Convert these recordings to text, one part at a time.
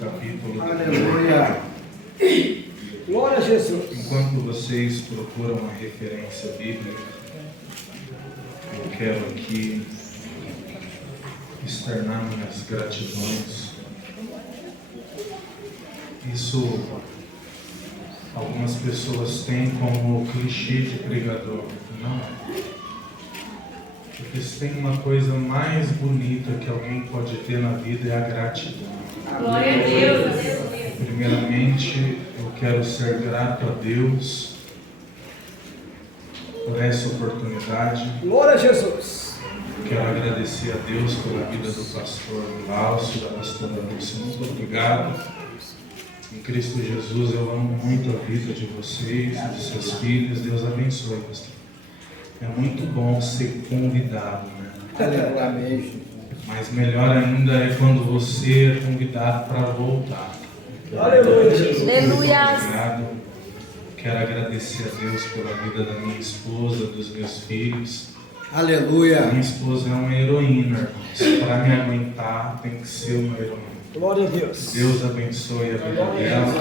capítulo. Aleluia. Glória a Jesus. Enquanto vocês procuram uma referência bíblica, eu quero aqui externar minhas gratidões. Isso algumas pessoas têm como clichê de pregador. Não é. Porque se tem uma coisa mais bonita que alguém pode ter na vida é a gratidão. Glória a Deus. Primeiramente, eu quero ser grato a Deus por essa oportunidade. Glória a Jesus. Quero agradecer a Deus pela vida do pastor Glaucio e da pastora Lúcia. Muito obrigado. Em Cristo Jesus, eu amo muito a vida de vocês, dos seus filhos. Deus abençoe, pastor. É muito bom ser convidado, né? Aleluia. Mas melhor ainda é quando você é convidado para voltar. Aleluia, Jesus. Aleluia. Obrigado. Quero agradecer a Deus pela vida da minha esposa, dos meus filhos. Aleluia. Minha esposa é uma heroína, irmãos. Para me aguentar, tem que ser uma heroína. Glória a Deus. Deus abençoe a vida dela.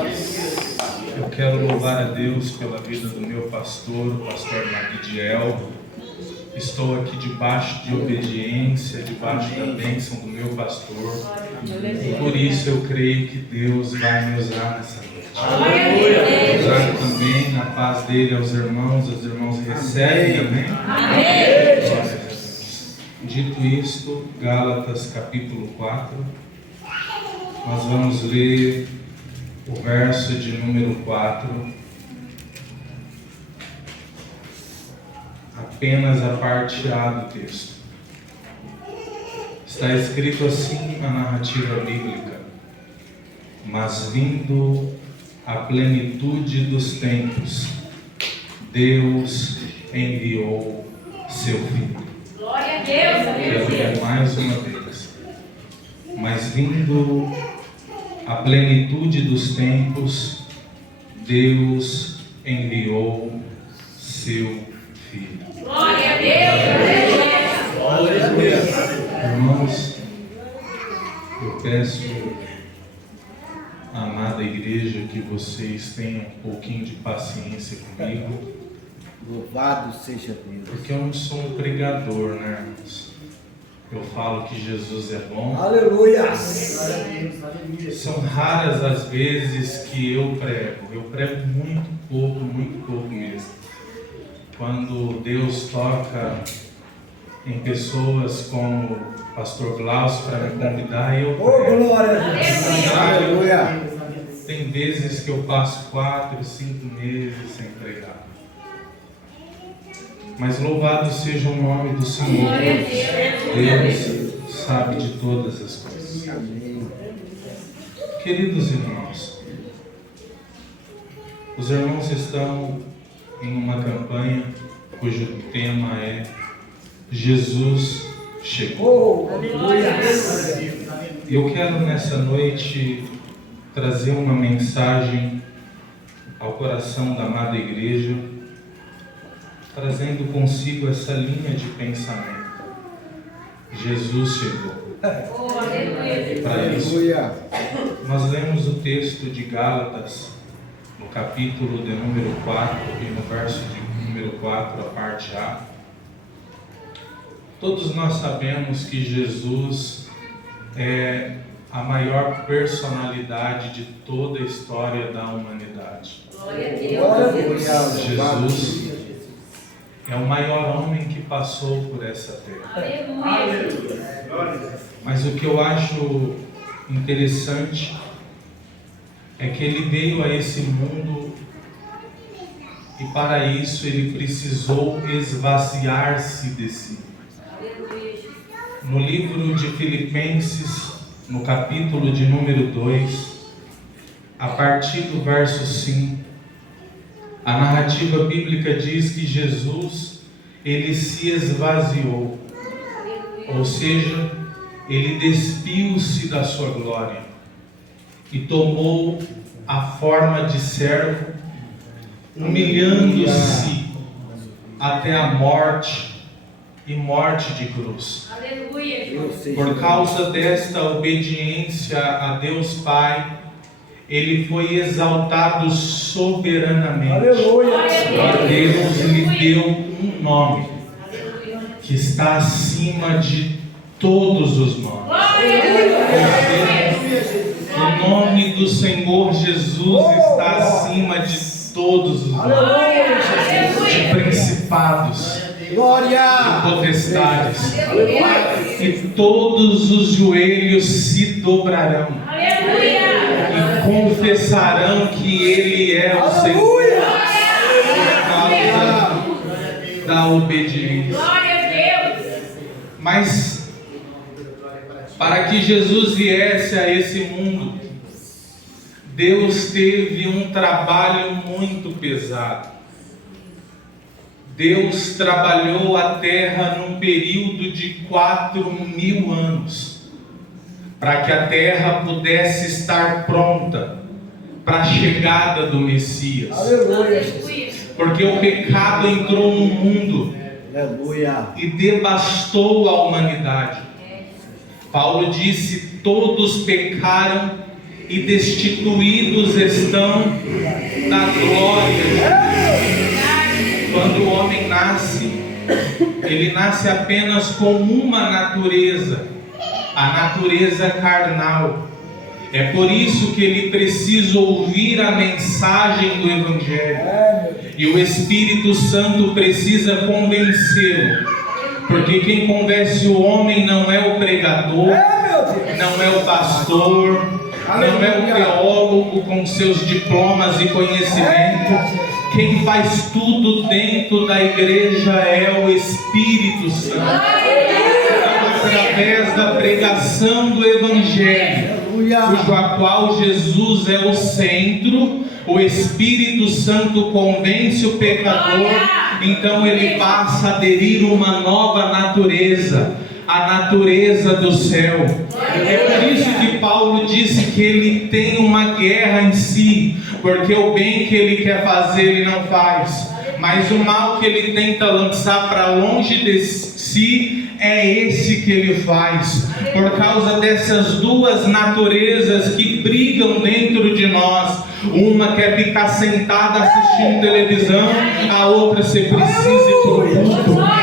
Eu quero louvar a Deus pela vida do meu pastor, o pastor Magdiel. Estou aqui debaixo de obediência, debaixo da bênção do meu pastor. E por isso eu creio que Deus vai me usar nessa noite. Usar também na paz dele aos irmãos. Os irmãos recebem, amém? Amém. Glória a Deus. Dito isto, Gálatas capítulo 4. Nós vamos ler o verso de número 4, apenas a parte A do texto. Está escrito assim na narrativa bíblica: mas vindo a plenitude dos tempos, Deus enviou seu Filho. Glória a Deus. Quero ler mais uma vez. Mas vindo a plenitude dos tempos, Deus enviou seu Filho. Glória a Deus. Glória a Deus. Irmãos, eu peço à amada igreja que vocês tenham um pouquinho de paciência comigo, Louvado seja Deus. porque eu não sou um pregador, né, irmãos? Eu falo que Jesus é bom. Aleluia. São raras as vezes que eu prego muito pouco mesmo. Quando Deus toca em pessoas como o pastor Glaucio para me convidar, eu Oh, prego. glória a Deus. Aleluia. Tem vezes que eu passo 4, 5 meses sem pregar. Mas louvado seja o nome do Senhor. Glória a Deus. Deus sabe de todas as coisas. Amém. Queridos irmãos, os irmãos estão em uma campanha cujo tema é Jesus chegou. Oh, aleluia. E eu quero nessa noite trazer uma mensagem ao coração da amada igreja, trazendo consigo essa linha de pensamento. Jesus chegou. Oh, aleluia. Para isso, Aleluia. nós lemos o texto de Gálatas, no capítulo de número 4 e no verso de número 4, a parte A. Todos nós sabemos que Jesus é a maior personalidade de toda a história da humanidade. Glória a Glória a Deus. Deus. Jesus é o maior homem que passou por essa terra. Aleluia. Mas o que eu acho interessante é que ele veio a esse mundo e para isso ele precisou esvaziar-se de si. No livro de Filipenses, no capítulo de número 2, a partir do verso 5, a narrativa bíblica diz que Jesus, ele se esvaziou, ou seja, ele despiu-se da sua glória e tomou a forma de servo, humilhando-se até a morte e morte de cruz. Aleluia. Deus seja Por bendito. causa desta obediência a Deus Pai, ele foi exaltado soberanamente. Aleluia. E Deus lhe deu um nome Aleluia. que está acima de todos os nomes. Glória a Deus. O nome do Senhor Jesus está acima de todos os nomes. De principados, de Glória. potestades. Aleluia. E todos os joelhos se dobrarão Aleluia. e confessarão que Ele é o Senhor por causa da obediência. Glória a Deus. Mas para que Jesus viesse a esse mundo, Deus teve um trabalho muito pesado. Deus trabalhou a terra num período de 4.000 anos, para que a terra pudesse estar pronta para a chegada do Messias. Aleluia. Porque o pecado entrou no mundo Aleluia. e devastou a humanidade. Paulo disse: todos pecaram e destituídos estão da glória de Deus. Quando o homem nasce, ele nasce apenas com uma natureza, a natureza carnal. É por isso que ele precisa ouvir a mensagem do Evangelho. E o Espírito Santo precisa convencê-lo. Porque quem convence o homem não é o pregador, não é o pastor, não é o teólogo com seus diplomas e conhecimento. Quem faz tudo dentro da igreja é o Espírito Santo. Através da pregação do Evangelho, cujo a qual Jesus é o centro, o Espírito Santo convence o pecador, então ele passa a aderir uma nova natureza, a natureza do céu. É por isso que Paulo disse que ele tem uma guerra em si, porque o bem que ele quer fazer ele não faz, mas o mal que ele tenta lançar para longe de si é esse que ele faz. Por causa dessas duas naturezas que brigam dentro de nós, uma quer ficar sentada assistindo televisão, a outra você precisa ir para o culto. Uma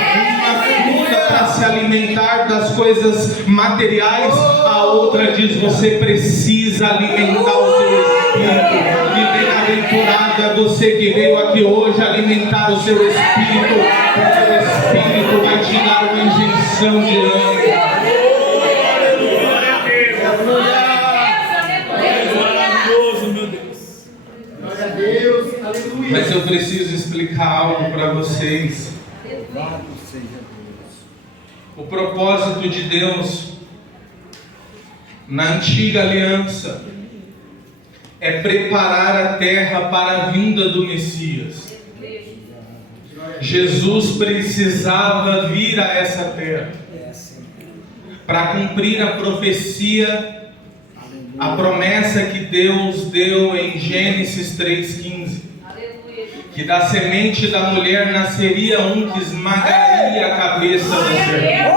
luta para se alimentar das coisas materiais, a outra diz: você precisa alimentar o seu espírito. E bem-aventurado é você que veio aqui hoje alimentar o seu espírito, porque o espírito vai te dar uma injeção de ânimo. Mas eu preciso explicar algo para vocês. Louvado seja Deus. O propósito de Deus na antiga aliança é preparar a terra para a vinda do Messias. Jesus precisava vir a essa terra para cumprir a profecia, a promessa que Deus deu em Gênesis 3,15, que da semente da mulher nasceria um que esmagaria a cabeça da serpente.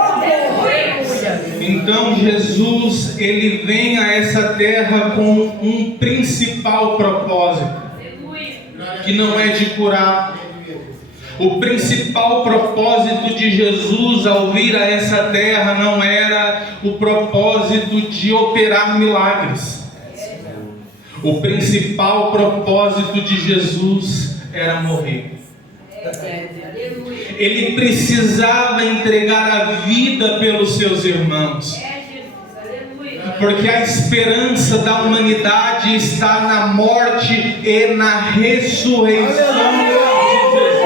Então Jesus, ele vem a essa terra com um principal propósito, que não é de curar. O principal propósito de Jesus ao vir a essa terra não era o propósito de operar milagres. O principal propósito de Jesus era morrer. Ele precisava entregar a vida pelos seus irmãos, porque a esperança da humanidade está na morte e na ressurreição de Jesus.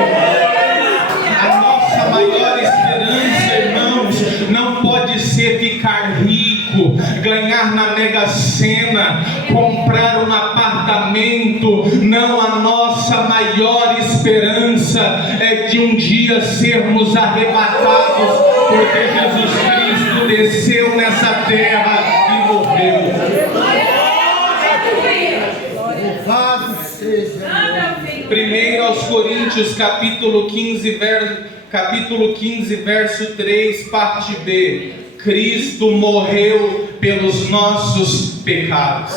A nossa maior esperança, irmãos, não pode ser ficar rico, ganhar na Mega Sena, comprar um apartamento. Não, a nossa maior esperança é de um dia sermos arrebatados, porque Jesus Cristo desceu nessa terra e morreu. Louvado seja Deus. 1 aos Coríntios capítulo 15, capítulo 15, verso 3, parte B. Cristo morreu pelos nossos pecados.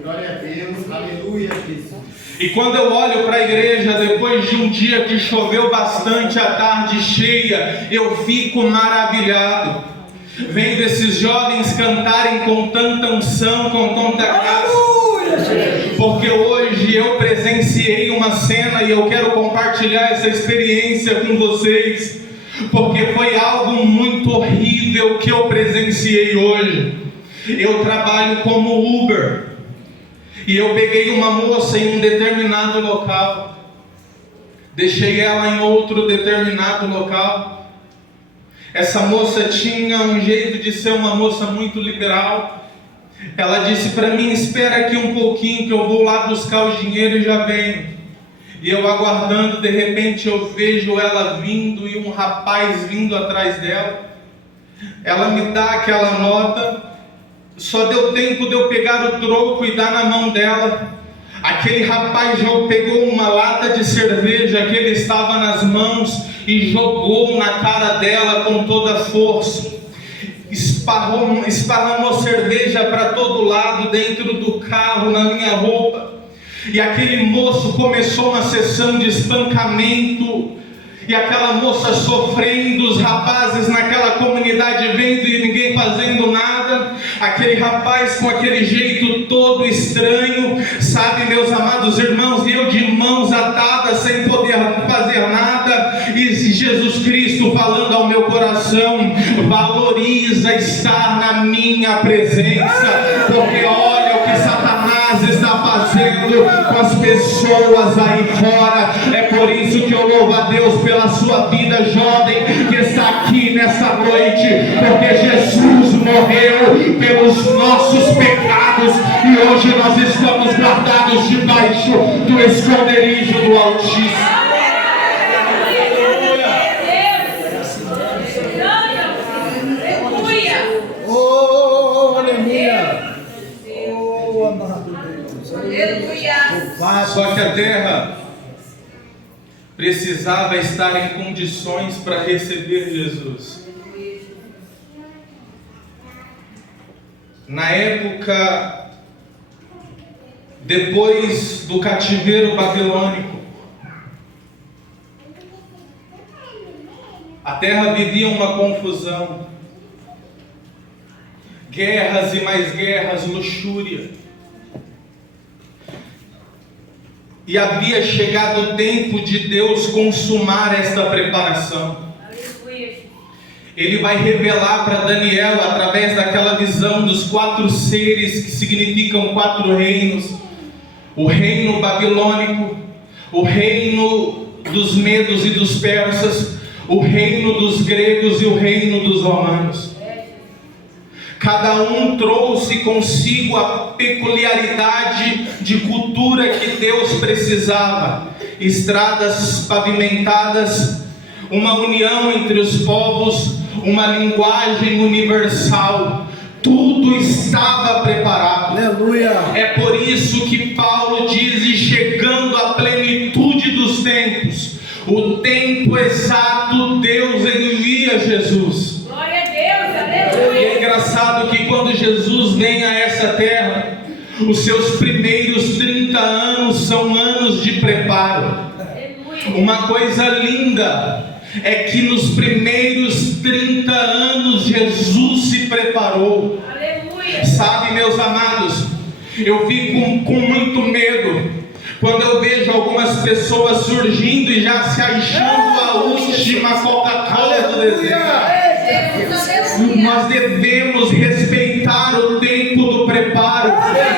Glória a Deus, aleluia, Jesus. E quando eu olho para a igreja, depois de um dia que choveu bastante, a tarde cheia, eu fico maravilhado. Vendo esses jovens cantarem com tanta unção, com tanta graça. Porque hoje eu presenciei uma cena e eu quero compartilhar essa experiência com vocês. Porque foi algo muito horrível que eu presenciei hoje. Eu trabalho como Uber. E eu peguei uma moça em um determinado local. Deixei ela em outro determinado local. Essa moça tinha um jeito de ser uma moça muito liberal. Ela disse para mim: espera aqui um pouquinho que eu vou lá buscar o dinheiro e já venho. E eu aguardando, de repente eu vejo ela vindo e um rapaz vindo atrás dela. Ela me dá aquela nota. Só deu tempo de eu pegar o troco e dar na mão dela. Aquele rapaz já pegou uma lata de cerveja que ele estava nas mãos e jogou na cara dela com toda a força. Esparramou cerveja para todo lado, dentro do carro, na minha roupa. E aquele moço começou uma sessão de espancamento. E aquela moça sofrendo, os rapazes naquela comunidade vendo e ninguém fazendo nada. Aquele rapaz com aquele jeito todo estranho, sabe, meus amados irmãos, e eu de mãos atadas, sem poder fazer nada. E Jesus Cristo falando ao meu coração: valoriza estar na minha presença, porque olha o que Satanás está fazendo com as pessoas aí fora. É por isso que eu louvo a Deus pela sua vida, jovem, que está aqui nessa noite, porque Jesus morreu pelos nossos pecados e hoje nós estamos guardados debaixo do esconderijo do Altíssimo. Oh, aleluia. Oh, amado Deus. Aleluia. Só que a terra precisava estar em condições para receber Jesus. Na época, depois do cativeiro babilônico, a terra vivia uma confusão, guerras e mais guerras, luxúria. E havia chegado o tempo de Deus consumar esta preparação. Ele vai revelar para Daniel, através daquela visão dos 4 seres que significam 4 reinos: o reino babilônico, o reino dos medos e dos persas, o reino dos gregos e o reino dos romanos. Cada um trouxe consigo a peculiaridade de cultura que Deus precisava. Estradas pavimentadas, uma união entre os povos, uma linguagem universal. Tudo estava preparado. Aleluia. É por isso que Paulo diz: e chegando à plenitude dos tempos, o tempo exato, Deus envia Jesus. Glória a Deus, E aleluia. é engraçado que quando Jesus vem a essa terra, os seus primeiros 30 anos são anos de preparo. Uma coisa linda é que nos primeiros 30 anos Jesus se preparou. Aleluia. Sabe, meus amados, eu fico com muito medo quando eu vejo algumas pessoas surgindo e já se achando a última Coca-Cola do deserto. Nós devemos respeitar o tempo do preparo.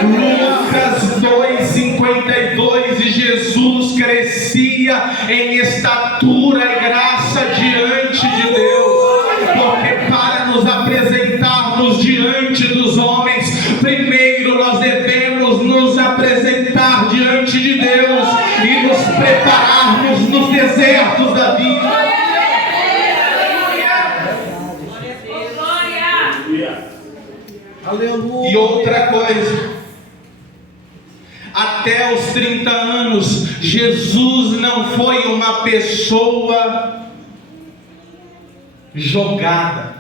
Lucas 2:52, e Jesus crescia em estatura e graça diante de Deus. Porque para nos apresentarmos diante dos homens, primeiro nós devemos nos apresentar diante de Deus e nos prepararmos nos desertos da vida. Aleluia. E outra coisa, a Até os 30 anos, Jesus não foi uma pessoa jogada.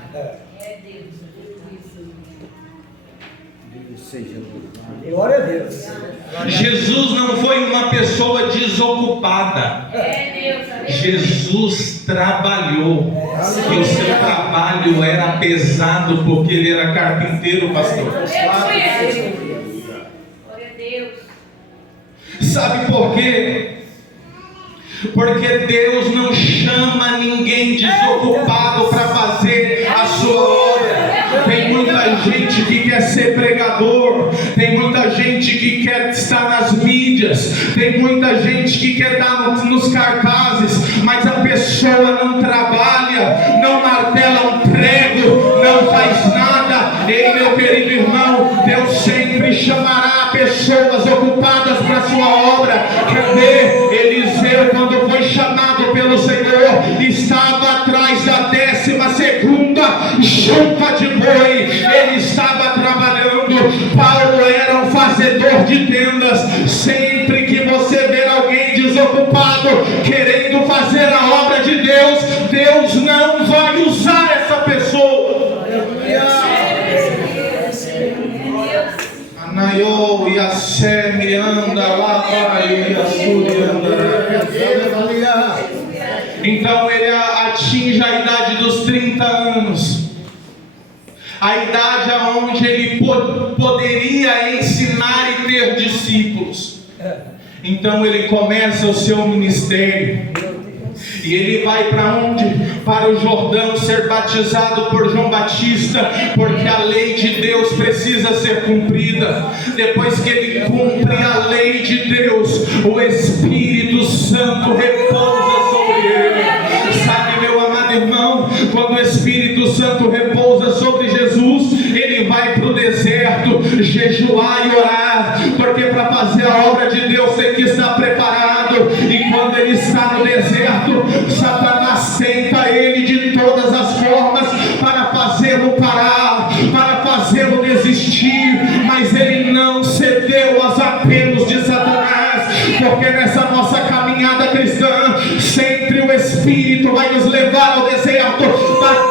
Glória a Deus. Jesus não foi uma pessoa desocupada. Jesus trabalhou. E o seu trabalho era pesado porque ele era carpinteiro, pastor. Sabe por quê? Porque Deus não chama ninguém desocupado para fazer a sua obra. Tem muita gente que quer ser pregador, tem muita gente que quer estar nas mídias, tem muita gente que quer estar nos cartazes, mas a pessoa não trabalha, não martela um prego, não faz nada. Ei, meu querido irmão, Deus sempre chamará pessoas ocupadas para a sua obra. Cadê Eliseu, quando foi chamado pelo Senhor, estava atrás da 12ª junta de boi, ele estava trabalhando. Paulo era um fazedor de tendas. Sempre que você ver alguém desocupado, querendo fazer a obra de Deus, Deus não vai usar essa pessoa. Anaiô e a Semi anda lá, pai, e a Suri anda. Então ele atinge a idade dos 30 anos, a idade onde ele poderia ensinar e ter discípulos. Então ele começa o seu ministério. E ele vai para onde? Para o Jordão ser batizado por João Batista, porque a lei de Deus precisa ser cumprida. Depois que ele cumpre a lei de Deus, o Espírito Santo repousa sobre ele. Sabe, meu amado irmão, quando o Espírito Santo repousa sobre Jesus, ele vai para o deserto jejuar e orar, porque para fazer a obra de Deus tem que estar preparado. E quando ele está no deserto, Satanás tenta ele de todas as formas para fazê-lo parar, para fazê-lo desistir, mas ele não cedeu aos apelos de Satanás, porque nessa nossa caminhada cristã, sempre o Espírito vai nos levar ao deserto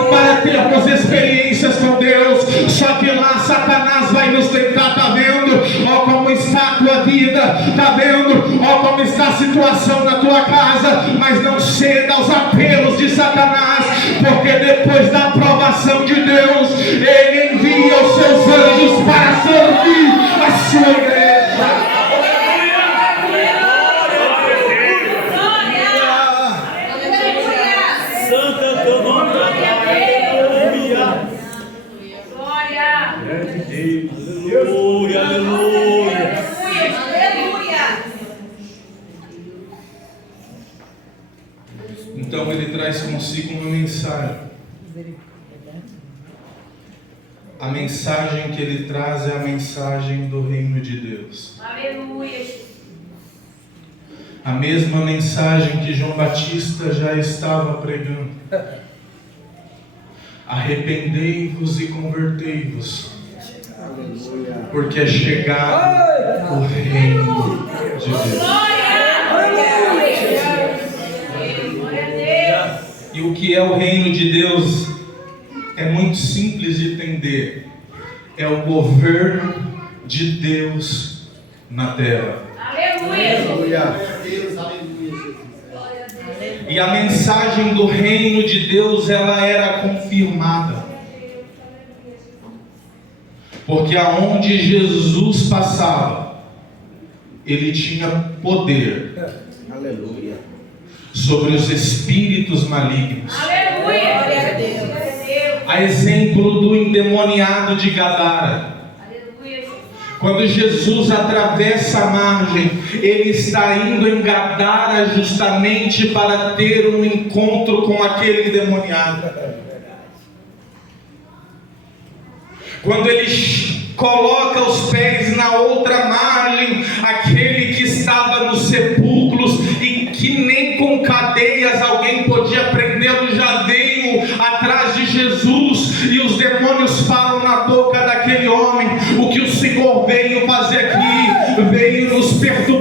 para termos experiências com Deus. Só que lá Satanás vai nos tentar. Está vendo? Ó como está a tua vida, está vendo? Ó como está a situação na tua casa, mas não ceda aos apelos de Satanás, porque depois da aprovação de Deus, ele envia os seus anjos para servir a sua igreja. Então ele traz consigo uma mensagem. A mensagem que ele traz é a mensagem do reino de Deus. Aleluia. A mesma mensagem que João Batista já estava pregando. Arrependei-vos e convertei-vos, porque é chegado o reino de Deus. E o que é o reino de Deus é muito simples de entender. É o governo de Deus na terra. Aleluia. E a mensagem do reino de Deus, ela era confirmada. Porque aonde Jesus passava, ele tinha poder. Aleluia. Sobre os espíritos malignos. Aleluia. A exemplo do endemoniado de Gadara. Aleluia. Quando Jesus atravessa a margem, ele está indo em Gadara justamente para ter um encontro com aquele endemoniado. Quando ele coloca os pés na outra margem, aquele que estava nos sepulcros e que nem com cadeias alguém podia prendê-lo, já veio atrás de Jesus, e os demônios falam na boca daquele homem: o que o Senhor veio fazer aqui? Veio nos perturbar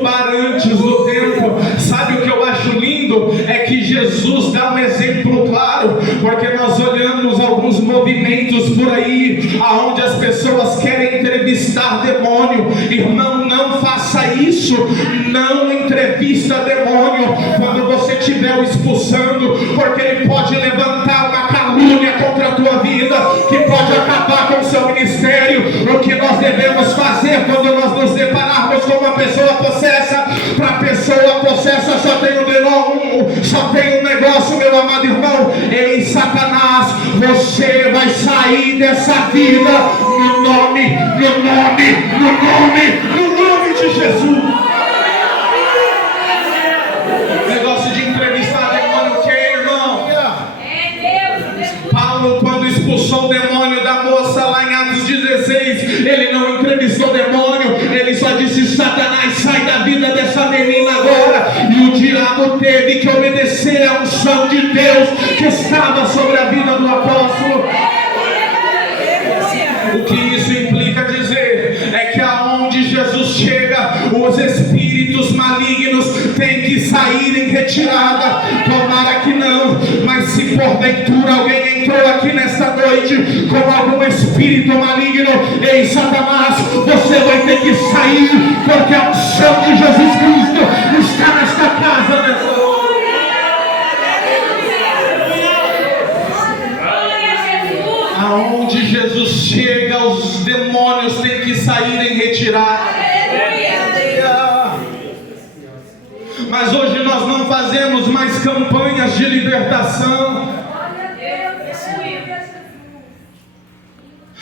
aonde as pessoas querem entrevistar demônio. Irmão, não faça isso. Não entrevista demônio quando você estiver o expulsando, porque ele pode levantar uma calúnia contra a tua vida, que pode acabar com o seu ministério. O que nós devemos fazer quando nós nos depararmos com uma pessoa possessa? Para a pessoa possessa só tem um negócio, meu amado irmão. Ei, Satanás, você vai sair dessa vida no nome de Jesus. Negócio de entrevistar demônio, o que, irmão? Paulo, quando expulsou o demônio da moça lá em Atos 16, ele não entrevistou o demônio, ele só disse: Satanás, sai da vida dessa menina agora. E o diabo teve que obedecer à unção de Deus que estava sobre a vida do apóstolo. O que isso implica dizer é que aonde Jesus chega, os espíritos malignos têm que sair em retirada. Tomara que não, mas se porventura alguém entrou aqui nesta noite com algum espírito maligno, ei, Satanás, você vai ter que sair, porque a unção de Jesus Cristo está nesta casa, meu irmão. Aonde Jesus chega, os demônios têm que sair em retirada. Mas hoje nós não fazemos mais campanhas de libertação.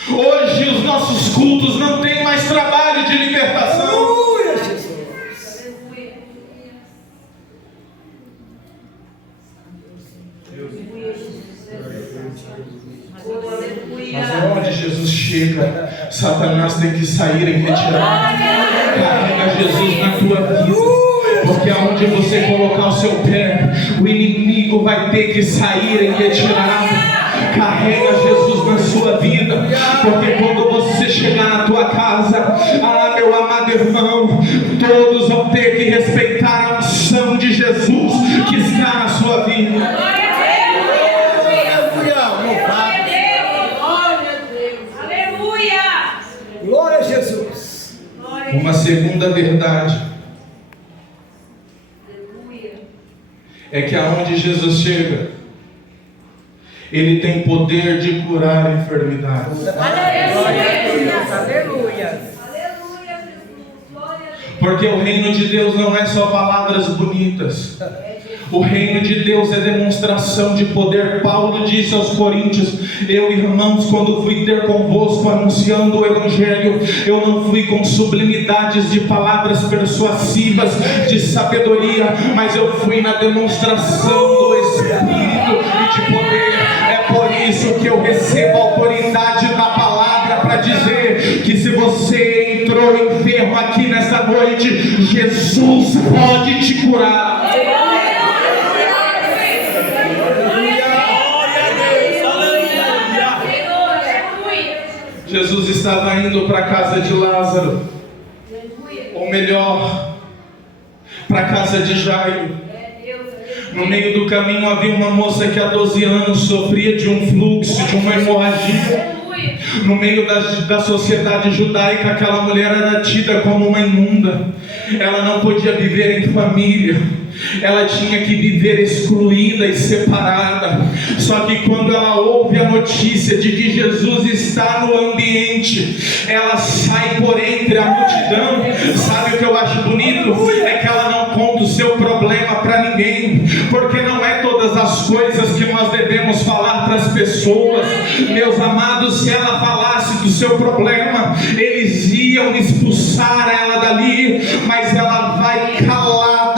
Hoje os nossos cultos não têm mais trabalho de libertação. Mas onde Jesus chega, Satanás tem que sair em retirada. Carrega Jesus na tua vida, porque aonde você colocar o seu pé, o inimigo vai ter que sair em retirada. Carrega Jesus na sua vida, porque quando você chegar na tua casa, meu amado irmão, todos vão ter que respeitar a unção de Jesus que está na sua vida. Glória a Jesus. Uma segunda verdade é que aonde Jesus chega, Ele tem poder de curar enfermidades. Aleluia. Porque o reino de Deus não é só palavras bonitas. O reino de Deus é demonstração de poder. Paulo disse aos Coríntios: eu, irmãos, quando fui ter convosco anunciando o Evangelho, eu não fui com sublimidades de palavras persuasivas de sabedoria, mas eu fui na demonstração do Espírito e de poder. É por isso que eu recebo a autoridade da palavra para dizer que se você entrou enfermo aqui nessa noite, Jesus pode te curar. Jesus estava indo para a casa de Lázaro, ou melhor, para a casa de Jairo. No meio do caminho havia uma moça que há 12 anos sofria de um fluxo, de uma hemorragia. No meio da sociedade judaica, aquela mulher era tida como uma imunda. Ela não podia viver em família. Ela tinha que viver excluída e separada. Só que quando ela ouve a notícia de que Jesus está no ambiente, ela sai por entre a multidão. Sabe o que eu acho bonito? É que ela não conta o seu problema para ninguém, porque não é todas as coisas que nós devemos falar para as pessoas. Meus amados, se ela falasse do seu problema, eles iam expulsar ela dali, mas ela vai calada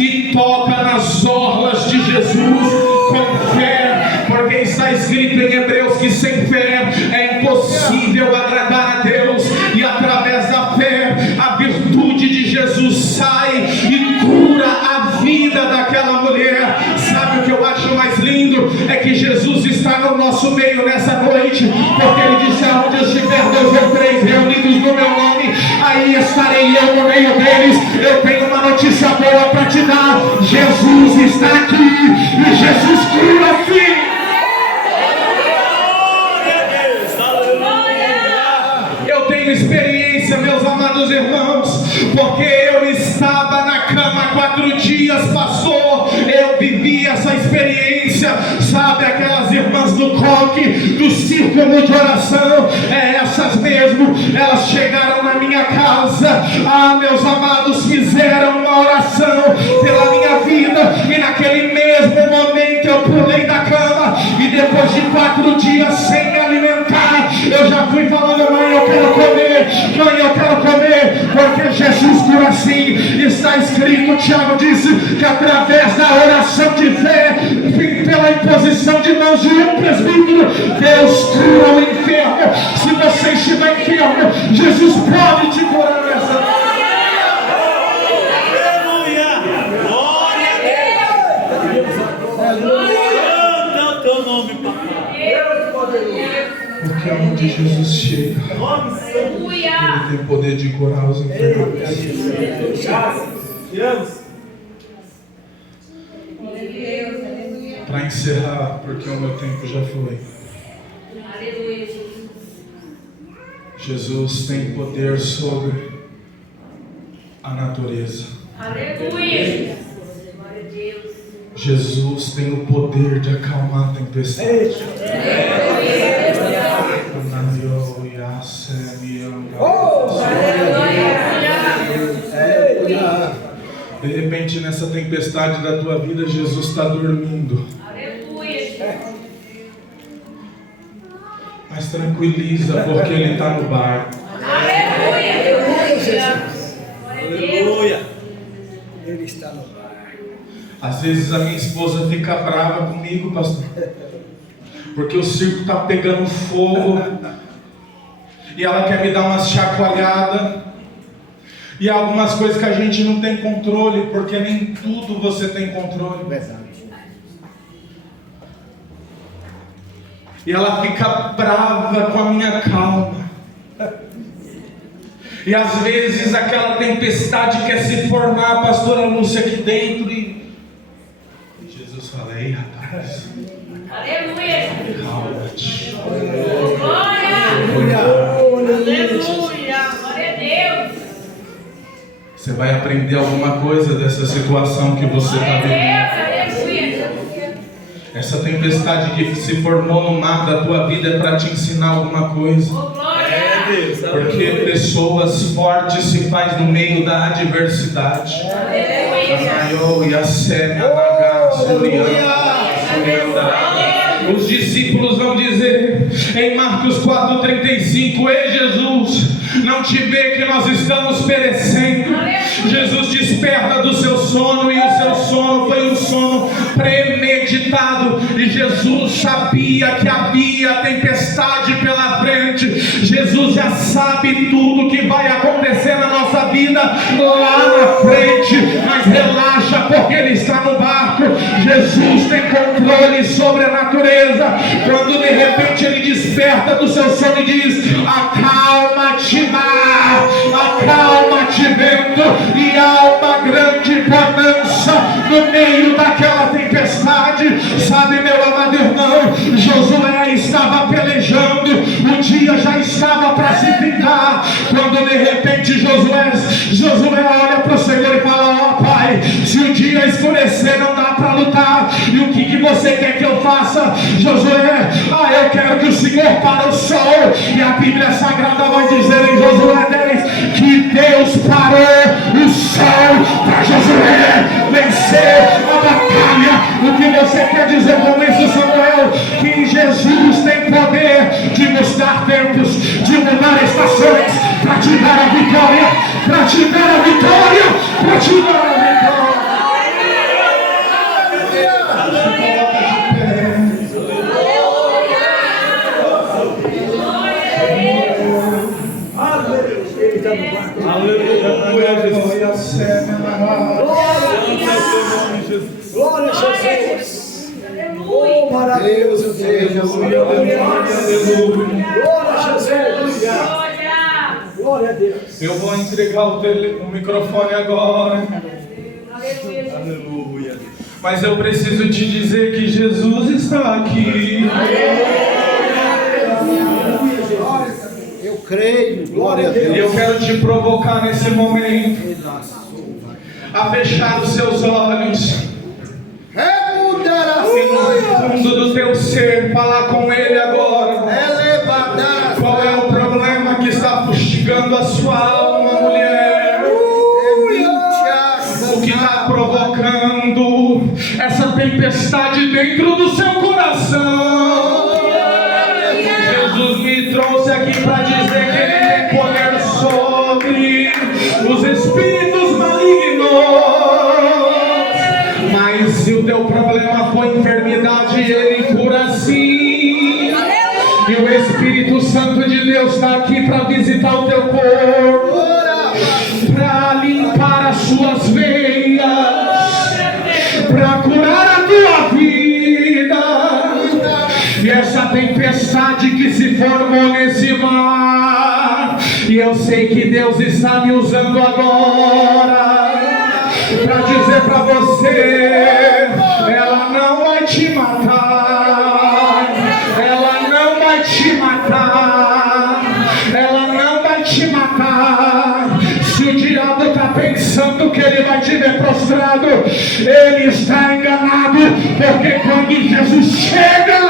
e toca nas orlas de Jesus com fé, porque está escrito em Hebreus que sem fé é impossível agradar a Deus, e através da fé a virtude de Jesus sai e cura a vida daquela mulher. Sabe o que eu acho mais lindo? É que Jesus está no nosso meio nessa noite, porque Ele disse: aonde estiver 2 ou 3 reunidos no meu nome, aí estarei eu no meio deles. Eu tenho uma notícia boa para te dar: Jesus está aqui e Jesus cura, filho. experiência, meus amados irmãos, porque eu estava na cama 4 dias, pastor. Eu vivi essa experiência, sabe, aquelas irmãs do coque, do círculo de oração, essas mesmo, elas chegaram na minha casa, meus amados, fizeram uma oração pela minha vida, e naquele mesmo momento eu pulei da cama, e depois de 4 dias sem me alimentar, eu já fui falando: mãe, eu quero comer, mãe, eu quero comer, porque Jesus cura assim. Está escrito, Tiago disse, que através da oração de fé, pela imposição de mãos de um presbítero, Deus cura o enfermo. Se você estiver enfermo, Jesus pode te curar nessa noite. Porque onde Jesus chega, Ele tem poder de curar os enfermos. Para encerrar, porque o meu tempo já foi. Jesus tem poder sobre a natureza. Aleluia. Jesus tem o poder de acalmar a tempestade. De repente, nessa tempestade da tua vida, Jesus está dormindo. Mas tranquiliza, porque Ele está no barco. Aleluia. Ele está no barco. Às vezes a minha esposa fica brava comigo, pastor, porque o circo está pegando fogo e ela quer me dar umas chacoalhadas. E há algumas coisas que a gente não tem controle, porque nem tudo você tem controle. E ela fica brava com a minha calma. E às vezes aquela tempestade quer se formar, pastora Lúcia, aqui dentro, e Jesus fala: ei, rapaz, Aleluia. calma-te. Glória. Aleluia. Glória a Deus. Você vai aprender alguma coisa dessa situação que você está vivendo. Essa tempestade que se formou no mar da tua vida é para te ensinar alguma coisa. Porque pessoas fortes se faz no meio da adversidade. Os discípulos vão dizer em Marcos 4,35: ei Jesus, não te vê que nós estamos perecendo? Jesus desperta do seu sono, e o seu sono foi um sono premeditado, e Jesus sabia que havia tempestade pela frente. Jesus já sabe tudo que vai acontecer na nossa vida lá na frente, mas relaxa, porque Ele está no barco. Jesus tem controle sobre a natureza. Quando de repente Ele desperta do seu sono e diz: acalma-te mar, acalma-te vento. E há uma grande bonança no meio daquela tempestade. Sabe, meu amado irmão, Josué estava pelejando, o dia já estava para se findar, quando de repente Josué olha para o Senhor e fala: ó Pai, se o dia escurecer não dá para lutar, e o que você quer que eu faça? Josué: eu quero que o Senhor pare o sol. E a Bíblia Sagrada vai dizer em Josué 10 que Deus parou o sol para Josué vencer a batalha. O que você quer dizer com isso, Samuel? Que Jesus tem poder de nos dar tempos, de mudar estações, para te dar a vitória, para te dar a vitória, para te dar a vitória. Glória a Jesus. Oh, maravilhoso Deus. Glória a Jesus. Glória a Deus. Eu vou entregar o microfone agora. Aleluia. Mas eu preciso te dizer que Jesus está aqui. Eu Creio. Glória a E eu Deus. quero te provocar nesse momento a fechar os seus olhos. No fundo do teu ser, falar com Ele agora. Qual é o problema que está fustigando a sua alma, mulher? O que está provocando essa tempestade dentro do seu coração? Jesus me trouxe aqui para dizer que Ele tem poder sobre os espíritos malignos. Mas se o teu problema foi enfermidade, Ele cura sim. E o Espírito Santo de Deus está aqui para visitar o teu corpo, para limpar as suas veias, para curar a tua vida. E essa tempestade que se formou nesse mar, e eu sei que Deus está me usando agora para dizer para você: ela não vai te matar, ela não vai te matar, ela não vai te matar. Se o diabo está pensando que ele vai te ver prostrado, ele está enganado, porque quando Jesus chega,